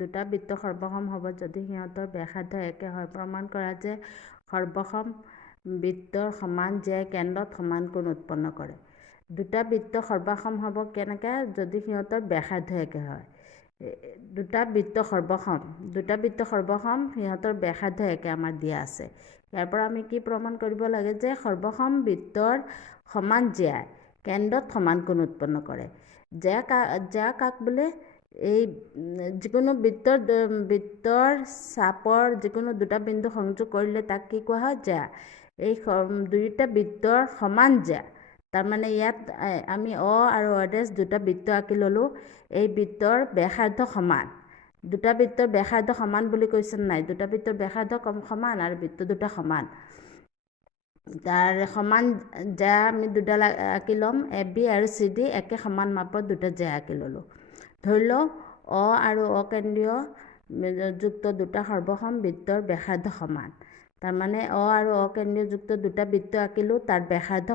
দুটা বৃত্ত সৰ্বসম হ'ব যদি সিহঁতৰ ব্যাসাৰ্ধ একে হয়। প্ৰমাণ কৰা যে সৰ্বসম বৃত্তৰ সমান যে কেন্দ্ৰত সমান কোণ উৎপন্ন কৰে। দুটা বৃত্ত সৰ্বসম হ'ব কেনেকৈ? যদি সিহঁতৰ ব্যাসাৰ্ধ একে হয়। দুটা বৃত্ত সৰ্বসম সিহঁতৰ ব্যাসাৰ্ধ একে আমাৰ দিয়া আছে। ইয়াৰ পৰা আমি কি প্ৰমাণ কৰিব লাগে যে সৰ্বসম বৃত্তৰ সমান জ্যা কেন্দ্ৰত সমান কোণ উৎপন্ন কৰে। জ্যা কাক বোলে? এই যিকোনো বৃত্তৰ চাপৰ যিকোনো দুটা বিন্দু সংযোগ কৰিলে তাক কি কোৱা হয়? জ্যা। এই দুয়োটা বৃত্তৰ সমান জ্যা। তাৰমানে ইয়াত আমি আৰু দুটা বৃত্ত আঁকি ল'লোঁ। এই বৃত্তৰ ব্যাসাৰ্ধ সমান। দুটা বৃত্তৰ ব্যাসাৰ্ধ সমান বুলি কৈছে নাই? দুটা বৃত্তৰ ব্যাসাৰ্ধ সমান আৰু বৃত্ত দুটা সমান। তাৰ সমান জ্যা আমি দুডাল আঁকি ল'ম। AB আৰু CD একে সমান মাপৰ দুটা জ্যা আঁকি ল'লোঁ। ধৰি লওঁ আৰু অকেন্দ্ৰীয় যুক্ত দুটা সৰ্বসম বৃত্তৰ ব্যাসাৰ্ধ সমান। তাৰমানে আৰু অকেন্দ্ৰীয় যুক্ত দুটা বৃত্ত আঁকিলোঁ, তাৰ ব্যাসাৰ্ধ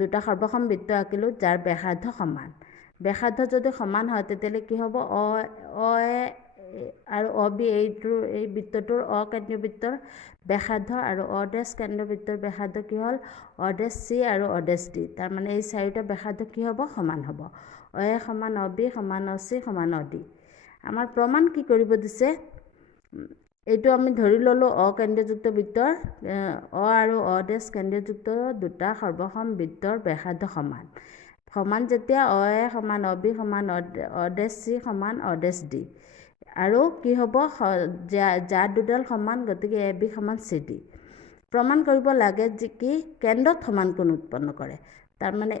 দুটা সৰ্বসম বৃত্ত আঁকিলোঁ যাৰ ব্যাসাৰ্ধ সমান। ব্যাসাৰ্ধ যদি সমান হয় তেতিয়াহ'লে কি হ'ব? অ আৰু অB এই বৃত্তটোৰ অকেন্দ্ৰীয় বৃত্তৰ ব্যাসাৰ্ধ আৰু কেন্দ্ৰীয় বৃত্তৰ ব্যাসাৰ্ধ কি হ'ল? C আৰু D। তাৰমানে এই চাৰিটা ব্যাসাৰ্ধ কি হ'ব? সমান হ'ব। সমান অB সমান C সমান D। আমাৰ প্ৰমাণ কি কৰিব দিছে? এইটো আমি ধৰি ল'লোঁ অকেন্দ্ৰীয়যুক্ত বৃত্তৰ আৰু কেন্দ্ৰীয়যুক্ত দুটা সৰ্বসম বৃত্তৰ ব্যাসাৰ্ধ সমান। সমান যেতিয়া সমান অB সমান C সমান D। আৰু কি হ'ব? জ্যা দুডাল সমান, গতিকে AB সমান CD। প্ৰমাণ কৰিব লাগে যে কি কেন্দ্ৰত সমান কোণ উৎপন্ন কৰে। তাৰমানে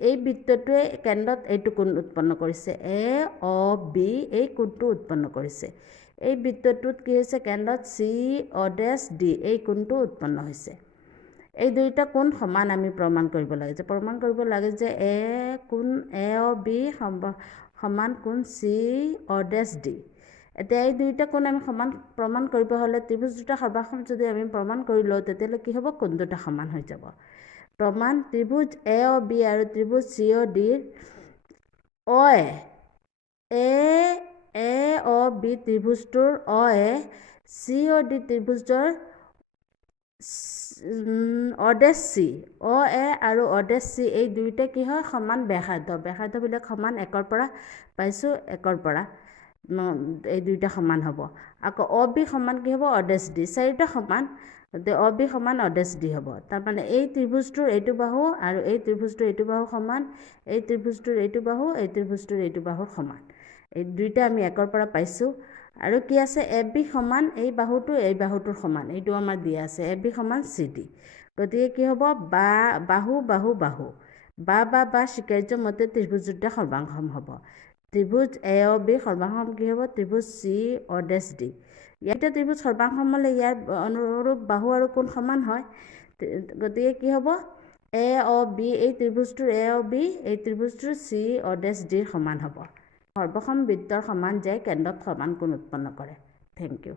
এই বৃত্তটোৱে কেন্দ্ৰত এইটো কোণ উৎপন্ন কৰিছে। AOB এই কোণটো উৎপন্ন কৰিছে। এই বৃত্তটোত কি হৈছে? কেন্দ্ৰত COD এই কোণটো উৎপন্ন হৈছে। এই দুইটা কোণ সমান আমি প্ৰমাণ কৰিব লাগে যে কোণ AOB সমান কোণ COD। এতিয়া এই দুইটা কোণ আমি সমান প্ৰমাণ কৰিব হ'লে ত্ৰিভুজ দুটা সৰ্বসম যদি আমি প্ৰমাণ কৰি লওঁ তেতিয়াহ'লে কি হ'ব? কোণ দুটা সমান হৈ যাব। প্ৰমাণ: ত্ৰিভুজ AOB আৰু ত্ৰিভুজ COD AOB ত্ৰিভুজটোৰ COD ত্ৰিভুজৰ C আৰু C এই দুয়োটা কি হয়? সমান ব্যাসাৰ্ধবিলাক সমান। একৰ পৰা পাইছোঁ, একৰ পৰা এই দুইটা সমান হ'ব। আকৌ OB সমান কি হ'ব? D। চাৰিটা সমান, OB সমান D হ'ব। তাৰমানে এই ত্ৰিভুজটোৰ এইটো বাহু আৰু এই ত্ৰিভুজটোৰ এইটো বাহু সমান। এই ত্ৰিভুজটোৰ এইটো বাহু, এই ত্ৰিভুজটোৰ এইটো বাহুৰ সমান। এই দুইটা আমি একৰ পৰা পাইছোঁ। আৰু কি আছে? AB সমান এই বাহুটোৰ সমান। এইটো আমাৰ দিয়া আছে AB সমান CD। গতিকে কি হ'ব? বাহু স্বীকাৰ্য মতে ত্ৰিভুজ দুটা সৰ্বাংশম হ'ব। ত্ৰিভুজ AOB সৰ্বাংশম কি হ'ব? ত্ৰিভুজ COD। ইয়াতে ত্ৰিভুজ সৰ্বাংশম হ'লে ইয়াৰ অনুৰূপ বাহু আৰু কোণ সমান হয়। গতিকে কি হ'ব? AOB এই ত্ৰিভুজটোৰ AOB এই ত্ৰিভুজটোৰ COD সমান হ'ব। সৰ্বসম বৃত্তৰ সমান জ্যাই কেন্দ্ৰত সমান কোণ উৎপন্ন কৰে। Thank U.